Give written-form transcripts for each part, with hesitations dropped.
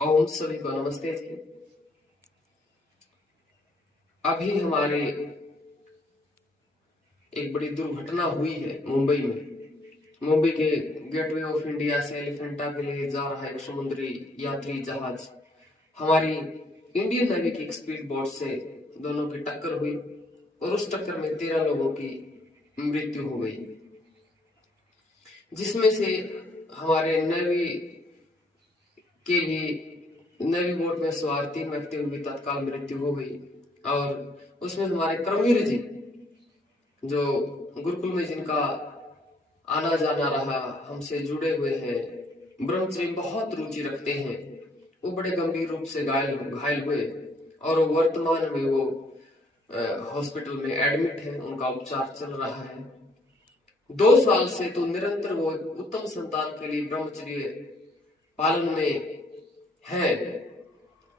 ओम सभी को नमस्ते जी। अभी हमारे एक बड़ी दुर्घटना हुई है मुंबई में। मुंबई के गेटवे ऑफ इंडिया से एलिफेंटा के लिए जा रहा एक समुद्री यात्री जहाज हमारी इंडियन नेवी की एक स्पीड बोट से दोनों की टक्कर हुई और उस टक्कर में 13 लोगों की मृत्यु हो गई, जिसमें से हमारे नेवी बोट में सवार 3 व्यक्तियों की तत्काल मृत्यु हो गई। और उसमें हमारे करमवीर जी, जो गुरुकुल में जिनका आना जाना रहा, हमसे जुड़े हुए हैं, ब्रह्मचर्य बहुत रुचि रखते हैं, वो बड़े गंभीर रूप से घायल हुए और वर्तमान में वो हॉस्पिटल में एडमिट है। उनका उपचार चल रहा है। 2 साल से तो निरंतर वो उत्तम संतान के लिए ब्रह्मचर्य पालन में है।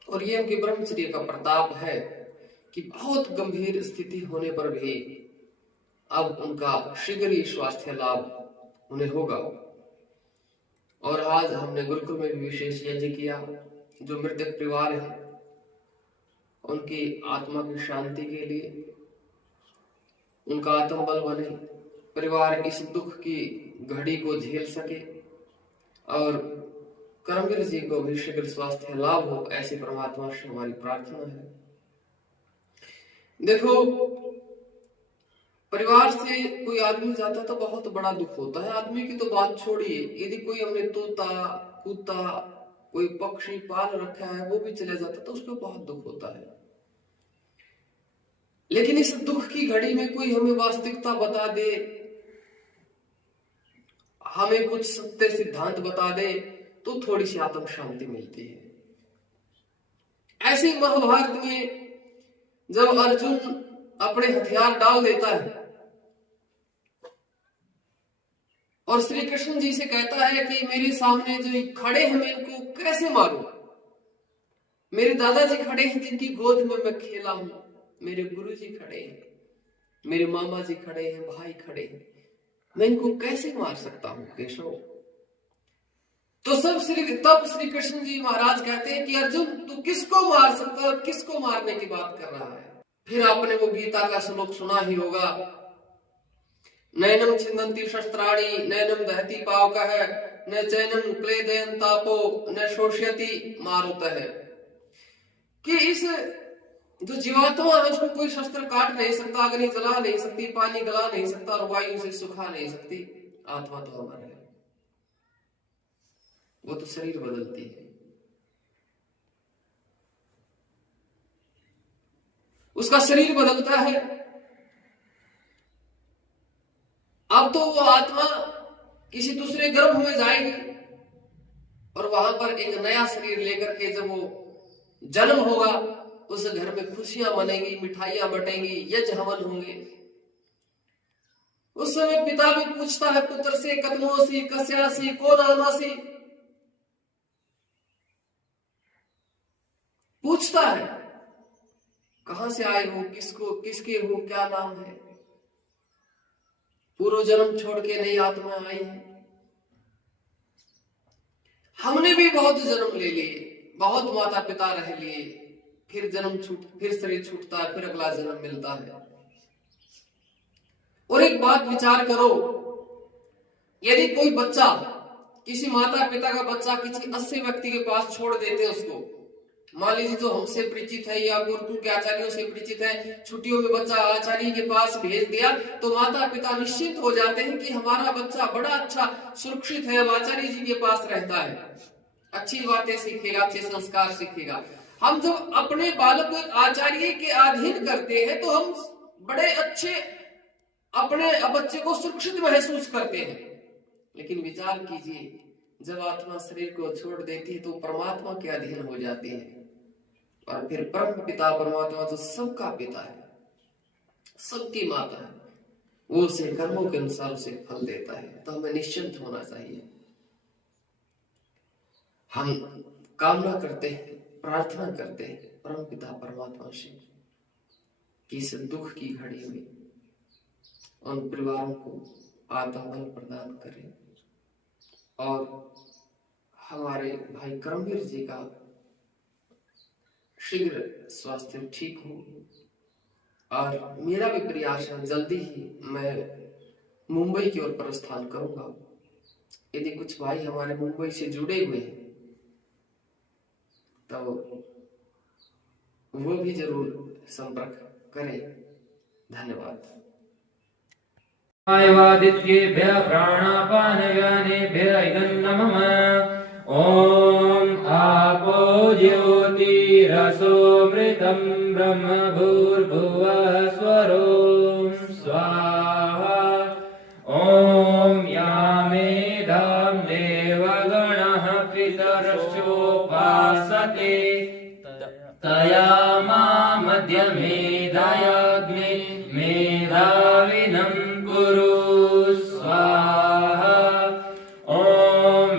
और ये उनके ब्रह्मचर्य का प्रताप है कि बहुत गंभीर स्थिति होने पर भी अब उनका शीघ्र ही स्वास्थ्य लाभ उन्हें होगा। और आज हमने गुरुकुल में भी विशेष यज्ञ किया। जो मृतक परिवार है उनकी आत्मा की शांति के लिए, उनका आत्मबल बने, परिवार इस दुख की घड़ी को झेल सके और करमवीर जी को भी शीघ्र स्वास्थ्य लाभ हो, ऐसी परमात्मा से हमारी प्रार्थना है। देखो, परिवार से कोई आदमी जाता तो बहुत बड़ा दुख होता है। आदमी की तो बात छोड़िए, यदि कोई हमने तोता, कुत्ता, कोई पक्षी पाल रखा है वो भी चले जाता तो उसको बहुत दुख होता है। लेकिन इस दुख की घड़ी में कोई हमें वास्तविकता बता दे, हमें कुछ सत्य सिद्धांत बता दे, तो थोड़ी सी आत्म शांति मिलती है। ऐसे महाभारत में जब अर्जुन अपने हथियार डाल देता है और श्री कृष्ण जी से कहता है कि मेरे सामने जो खड़े हैं मैं इनको कैसे मारूं? मेरे दादाजी खड़े हैं जिनकी गोद में मैं खेला हूं, मेरे गुरु जी खड़े हैं, मेरे मामा जी खड़े हैं, भाई खड़े हैं, मैं इनको कैसे मार सकता हूं केशव? तो तब श्री कृष्ण जी महाराज कहते हैं कि अर्जुन तू किसको मार सकता है, किसको मारने की बात कर रहा है? फिर आपने वो गीता का श्लोक सुना ही होगा, नैनम छिन्दन्ति शस्त्राणि नैनम दहति पावकः न चैनम क्लेदयन् तापो न शोष्यति मारुतः। कि इस जो जीवात्मा है उसको कोई शस्त्र काट नहीं सकता, अग्नि जला नहीं सकती, पानी गला नहीं सकता और वायु से सुखा नहीं सकती। आत्मा तो अमर है, वो तो शरीर बदलती है, उसका शरीर बदलता है। अब तो वो आत्मा किसी दूसरे गर्भ में जाएगी और वहां पर एक नया शरीर लेकर के जब वो जन्म होगा, उस घर में खुशियां मनेंगी, मिठाइयां बटेंगी, यज्ञ हवन होंगे। उस समय पिता भी पूछता है पुत्र से, कथमोसी कस्यासी को नामासी, पूछता है कहां से आए हो, किसके हो, क्या नाम है? पूर्व जन्म छोड़ के नई आत्मा आई है। हमने भी बहुत जन्म ले लिए, बहुत माता पिता रह लिए, फिर शरीर छूटता है, फिर अगला जन्म मिलता है। और एक बात विचार करो, यदि कोई बच्चा, किसी माता पिता का बच्चा किसी 80 व्यक्ति के पास छोड़ देते उसको, मान लीजिए जो हमसे परिचित है या गुरुकुल के आचार्यों से परिचित है, छुट्टियों में बच्चा आचार्य के पास भेज दिया, तो माता पिता निश्चित हो जाते हैं कि हमारा बच्चा बड़ा अच्छा सुरक्षित है, अब आचार्य जी के पास रहता है, अच्छी बातें सीखेगा, अच्छे संस्कार सीखेगा। हम जब अपने बालक को आचार्य के अधीन करते हैं तो हम बड़े अच्छे अपने बच्चे को सुरक्षित महसूस करते हैं। लेकिन विचार कीजिए, जब आत्मा शरीर को छोड़ देती है तो परमात्मा के अधीन हो जाती है, और फिर परम पिता परमात्मा जो सबका पिता है, सबकी माता है, वो उसे कर्मों के अनुसार उसे फल देता है। तो हमें निश्चिंत होना चाहिए। हम कामना करते हैं, प्रार्थना करते हैं परम पिता परमात्मा से कि इस दुख की घड़ी में उन परिवारों को आत्मबल प्रदान करें और हमारे भाई करमवीर जी का शीघ्र स्वास्थ्य ठीक हो। और मेरा भी प्रयास है जल्दी ही मैं मुंबई की ओर प्रस्थान करूंगा। यदि कुछ भाई हमारे मुंबई से जुड़े हुए हैं तो वो भी जरूर संपर्क करें। धन्यवाद। वादित्येभ्यः प्राणापानयानेभ्यः इदं नमः। ॐ आपो ज्योतिरसो मृतं ब्रह्म भूर्भुवः स्वरों स्वाहा। ॐ यामेधां देवगणः पितरश्चोपासते तया मध्यमेधायाग्ने मेधाविनं कुरु स्वाहा। ॐ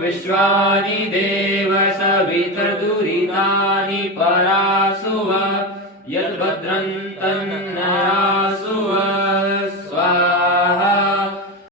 विश्वानि देव सवितर्दुरितानि परासुव यद्भद्रं तन्नरासुव